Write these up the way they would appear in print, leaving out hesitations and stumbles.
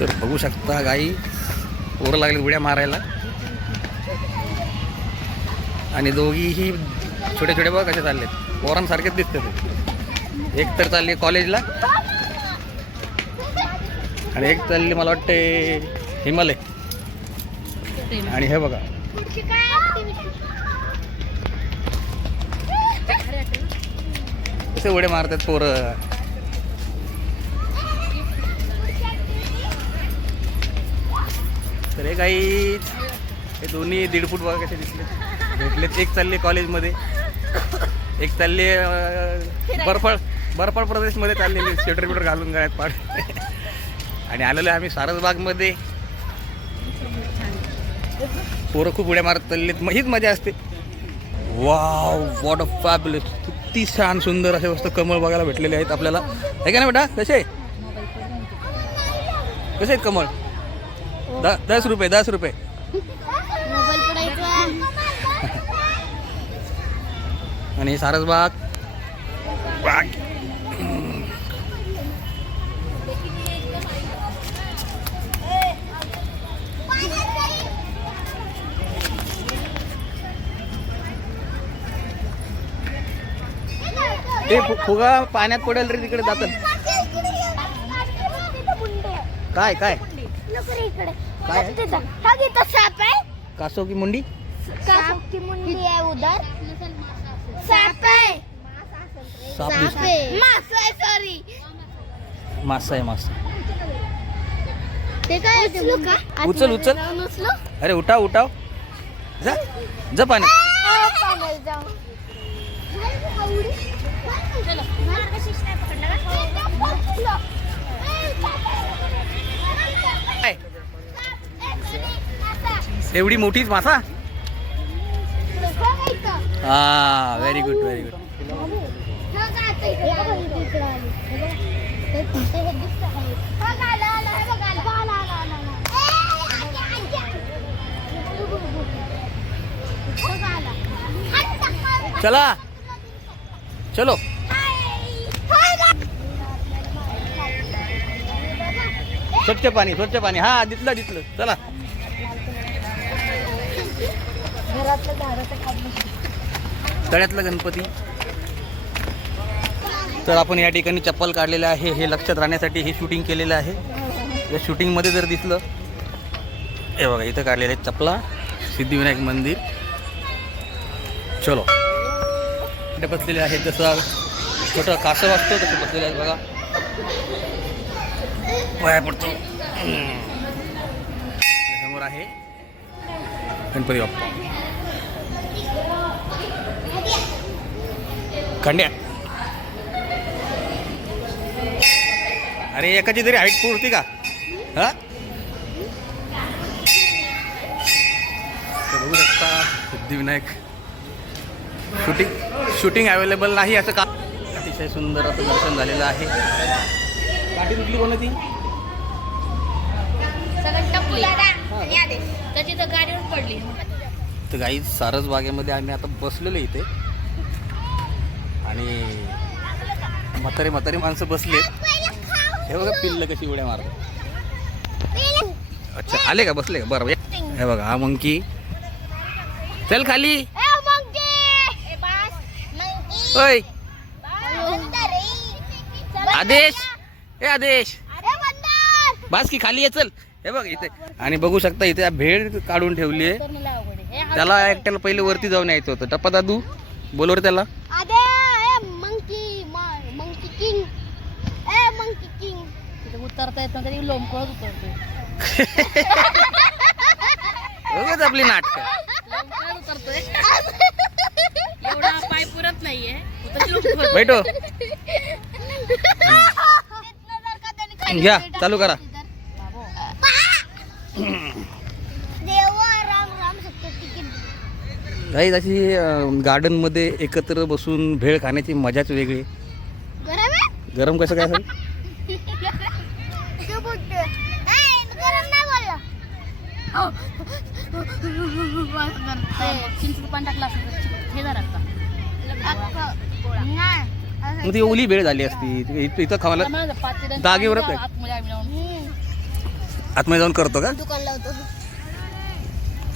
तर बघू शकता गाई पोरं लागले उड्या मारायला आणि दोघीही छोटे छोटे बघा कसे चाललेत, पोरांसारखेच दिसते ते. एक तर चालली कॉलेजला आणि एक चालली मला वाटते हिमालय. आणि हे बघा कसे उड्या मारतात पोरं. तर हे काही हे दोन्ही 1.5 फूट बघा कसे दिसले भेटलेत. एक चालले कॉलेजमध्ये, एक चालले बर्फाळ प्रदेशमध्ये चाललेली स्वेटर बिटर घालून गळ्यात पाड. आणि आलेलो आम्ही सारसबागमध्ये. पोरं खूप उड्या मारत चाललेत, हीच मजा असते. Wow what a fabulous. किती छान सुंदर असे वस्तू कमळ बघायला भेटलेले आहेत आपल्याला. आहे का ना बेटा? कसे कसे आहेत कमळ? 10 रुपये 10 रुपये. आणि सारसबाग ते फुगा पाण्यात पडेल रे तिकडे जातं. काय काय काय कासव की मुंडी? सांप की मुंडी है उधर. सांप है. साप सांप है. मासा है. सॉरी. मासा आहे मासा. ते काय उचलू का? उचल उचल. उचलू. अरे उठाव उठाव. जा जा पाणी. पाण्यात जाऊ. एवढी मोठीच मासा. हा व्हेरी गुड व्हेरी गुड. चला चलो. स्वच्छ पाणी. हा दिसलं दिसलं. चला. तळ्यातलं गणपती. तर आपण या ठिकाणी चप्पल काढलेलं आहे, हे लक्षात राहण्यासाठी हे शूटिंग केलेलं आहे. या शूटिंगमध्ये जर दिसलं, हे बघा इथं काढलेले आहेत चप्पला. सिद्धिविनायक मंदिर. चलो. इथे बसलेले आहेत, जसं छोटं कासव असतं तसं बसलेलं आहे बघा. पाया पडतो. समोर आहे गणपती बाप्पा. खंड्या. अरे एकाची तरी हाईट पुरती का? हा बघू शकता सिद्धिविनायक. शूटिंग अवेलेबल नाही असं का? अतिशय सुंदर असं दर्शन झालेलं आहे. गाडी कुठली कोणाची? त्याची तर गाडीवर पडली. तर गाई सारसबागेमध्ये आम्ही आता बसलेलो इथे आणि म्हातारी माणसं बसलेत. हे बघा पिल्लं कशी उड्या मारतात. अच्छा आले का? बसले का? बरं. हे बघा हा मंकी. चल खाली. ओय आदेश. हे आदेश बास की खाली आहे. चल. हे बघ इथे. आणि बघू शकता इथे भेळ काढून ठेवली आहे. त्याला एकट्याला पहिले वरती जाऊन यायचं होतं. टप्पा दादू बोलवर त्याला. उतरता येत तरी लोंबकळत उतरतो. आपली नाटक उतरतोय. एवढा पाय पुरत नाहीये. बैठो. घ्या चालू करा. काही अशी गार्डन मध्ये एकत्र बसून भेळ खाण्याची मजाच वेगळी. गरम कसं काय असेल? मग ती ओली भेळ झाली असती. इथं खावायला जागेवरच आहे. आतमध्ये जाऊन करतो का? दुकान लावतो.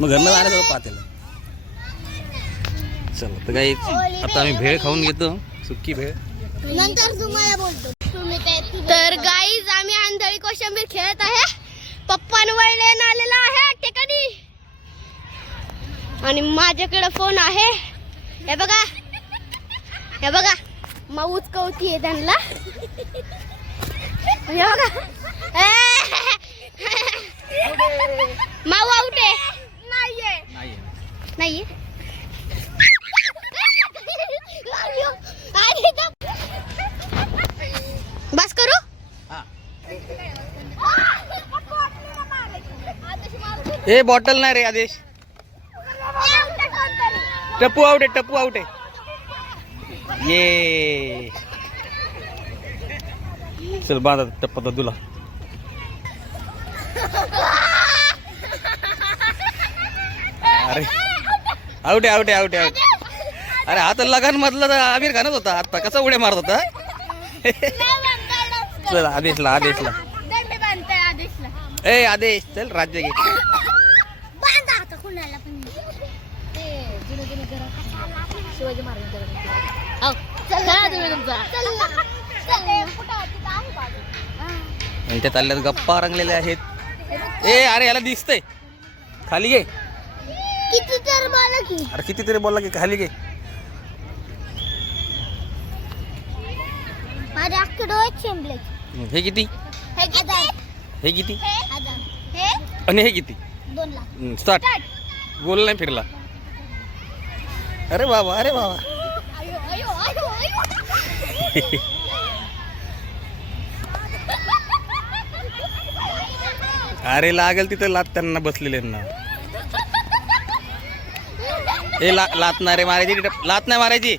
मग घरनं जाण्याचं पाहतेला. चला तर काही आता आम्ही भेळ खाऊन घेतो, सुक्की भेळ. नंतर तुम्हाला बोलतो. तर गाईज आम्ही आंधळी कोशिंबीर खेळत आहे. पप्पांवर लेन आलेला आहे ठिकाणी आणि माझ्याकडे फोन आहे. हे बघा, हे बघा, माऊच कवती आहे त्यांना. हे बघा, माऊ आउट आहे. नाहीये. बस करू. ए बॉटल नाही रे आदेश. टप्पू आउट आहे, टप्पू आउट आहे. ये चल बांधा टप्पा तुला. अरे आउट आहे, आउट आहे, आउट आहे, आउट. अरे हा तर लगान मधला तर आमिर खानच होता. आता कसा उड्या मारत होता. चल आदेशला, आदेशला. ए आदेश चल राज्य घे. शिवाजी महाराज. यांच्या ताल्ल्यात गप्पा रंगलेल्या आहेत. ए अरे याला दिसतंय, खाली घे. किती तर बोला की. अरे कितीतरी बोलला की खाली घे. माझ्या अख्खे डोळे चिंबले. हे किती? हे किती? हे किती? हे आणि हे किती? 2 लाख. स्टार्ट. गोल नाही फिरला. अरे बाबा, अरे बाबा. आयो आयो आयो आयो. अरे लागल तिथं लात त्यांना बसलेले ना. ए लात नाही रे मारायची, लात नाही मारायची.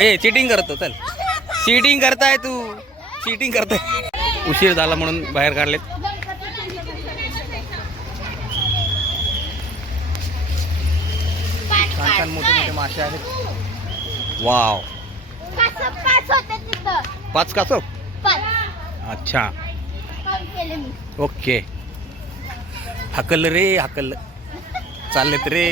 ए चिटिंग करतो, चल. चीटिंग करताय तू, चीटिंग करताय. उशीर झाला म्हणून बाहेर काढलेत. छान छान मोठे मोठे मासे आहेत. वाव. 5 कासव. अच्छा ओके. हाकल रे हाकल. चाललेत रे.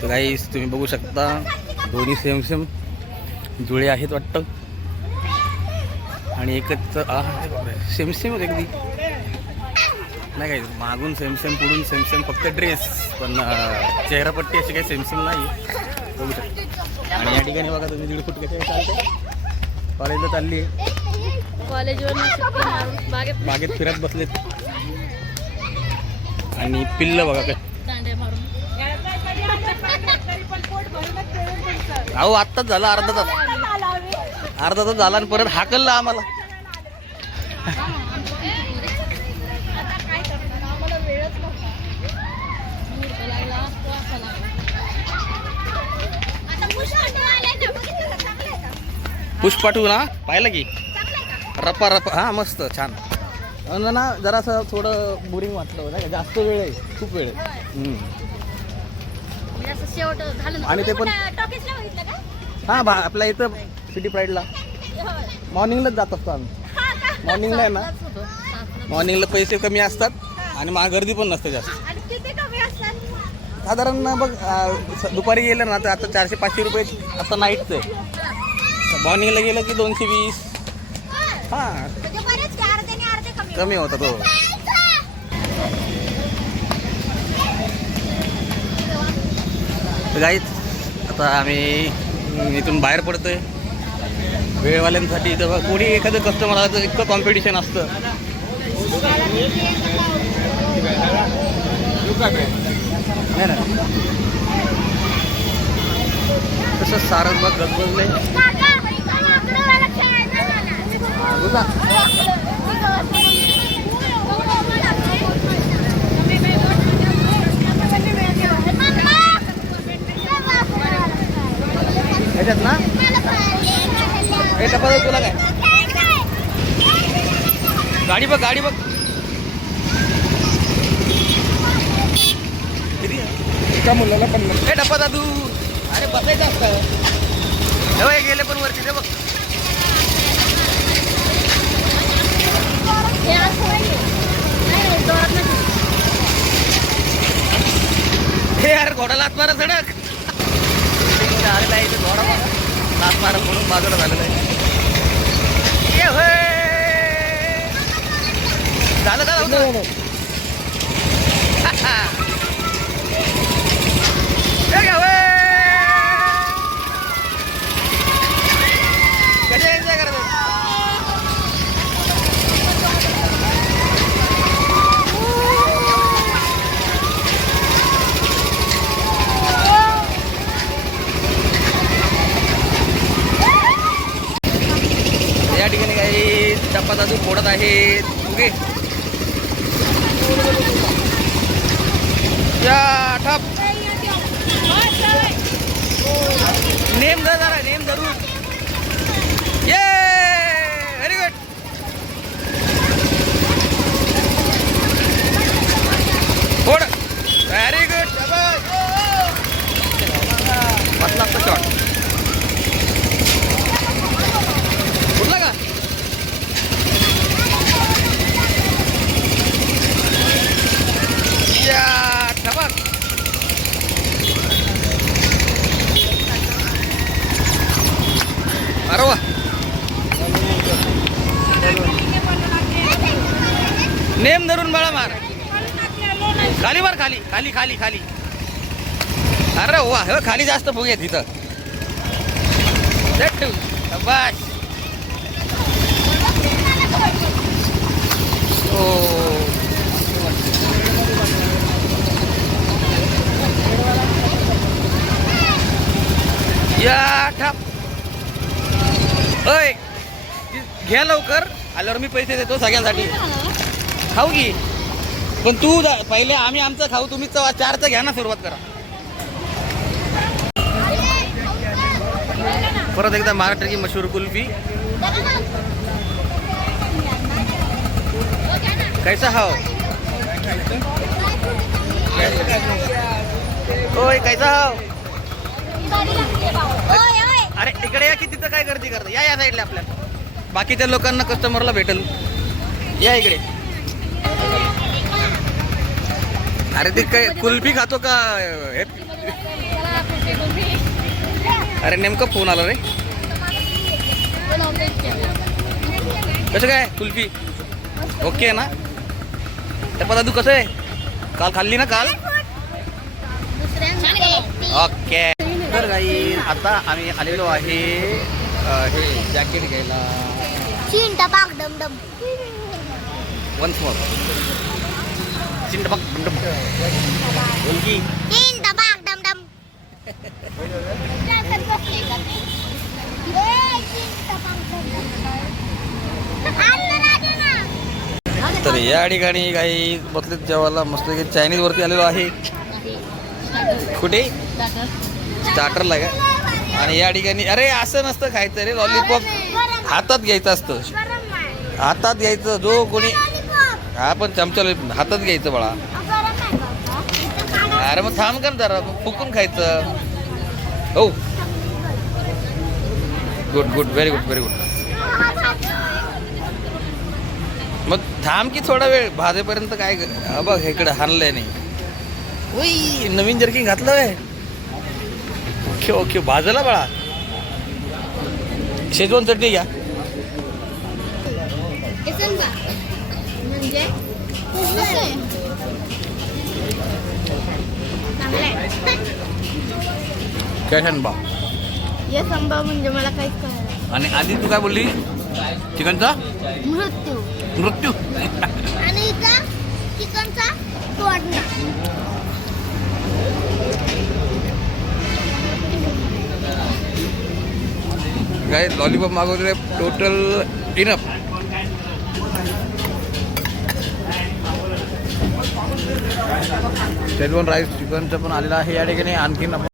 तर गाईस तुम्ही बघू शकता दोन्ही सेम सेम जुळे आहेत वाटतं. आणि एकच सेम सेम अगदी नाही काही. मागून सेम सेम, पुढून सेम सेम, फक्त ड्रेस पण चेहरापट्टी अशी काही सेम सेम नाही बघू शकता. आणि या ठिकाणी बघा तुम्ही दीड फूट कसे चालते. कॉलेजला चालली आहे. कॉलेजवर बागेत फिरत बसलेत. आणि पिल्ल बघा काय. अहो आत्ताच झाला, अर्धा तास झाला आणि परत हाकलला आम्हाला. पुष्प पाठवू ना, पाहिलं की रप्पा रप्पा. हा मस्त छान ना. जरासं थोडं बोरिंग वाटलं नाही, जास्त वेळ आहे, खूप वेळ आहे. आणि ते पण हा आपल्या इथं सिटी प्राईडला मॉर्निंगलाच जात असतो आम्ही. मॉर्निंगला आहे ना, मॉर्निंगला पैसे कमी असतात आणि गर्दी पण नसते जास्त. साधारण बघ दुपारी गेलं ना तर आता 400-500 रुपये आता नाईटचं आहे. मॉर्निंगला गेलं की 220. हां कमी होता तो. गाईच आता आम्ही इथून बाहेर पडतोय. वेळवाल्यांसाठी तर कोणी एखादं कस्टमर आलं तर इतकं कॉम्पिटिशन असतं. नाही ना तसं सारं बघ गजबजलंय. ह्याच्यात ना हे टपा तुला काय गाडी बघ, गाडी बघ. एका मुलाला 50. हे डप्पा दादू, अरे बसायचं असतं. हे बघ, हे गेले पण वरती ते बघ. हे यार घोडा लात मारा सडक आलेला आहे इथे घोडा लात मारा म्हणून बाजूला झालेला आहे. ये होय. झालं का होतं? हे घ्या होय. कसे एन्जॉय करत या ठिकाणी काही चप्पा दादू फोडत आहेत. ओके या ठप नेम धर जरा नेम धरून. ये व्हेरी गुड. फोड व्हेरी गुड. मस्त लागतं शॉट. कुठला का या ठबक. अरे वा. नेम धरून बाळा मार. खाली मार खाली खाली खाली खाली. अरे वा हे खाली जास्त फुगे तिथं. बस या ठप. अय घ्या लवकर आल्यावर मी पैसे देतो सगळ्यांसाठी. खाऊ की पण तू पहिले आम्ही आमचं खाऊ, तुम्ही 4चं घ्या ना. सुरुवात करा. परत एकदा महाराष्ट्र की मशहूर कुल्फी. कैसा हाव ओय कैसा हाव. अरे इकडे या की तिथं काय गर्दी करता. या साईडला आपल्या बाकीच्या लोकांना कस्टमरला भेटेल. या इकडे. अरे ते काय कुल्फी खातो का. अरे नेमकं फोन आला रे. कसं काय कुल्फी ओके ना. त्या पदा तू कसं आहे. काल खाल्ली ना काल. ओके तर काही आता आम्ही आलेलो आहे हे जॅकेट घ्यायला. वन्स मोर चिंटपाक डमडम बोलकी. तर या ठिकाणी काही बसलेत जेवायला मस्त चायनीज वरती आलेलो आहे. कुठे स्टार्टरला का. आणि या ठिकाणी अरे असं नसतं खायचं रे. लॉलीपॉप हातात घ्यायचं असतं. हातात घ्यायचं जो कोणी. हा पण चमचा हातात घ्यायचं बाळा. अरे मग थांब कर जरा फुकून खायचं. हो good good very good very good. मग थांब की थोडा वेळ भाजेपर्यंत. काय बघ इकडे हाणलंय नाही. उई नवीन जर्किंग घातलंय. ओके ओके भाजला बाळा. शेजवान चटणी घ्या. काय छान बा. म्हणजे मला काहीच कळलं. आणि आधी तू काय बोलली. चिकनचा मृत्यू मृत्यू. आणि इथं चिकनचा तोडणा. काय लॉलीपॉप मागवले टोटल इनफ. शेजवान राईस चिकनचं पण आलेलं आहे या ठिकाणी. आणखीन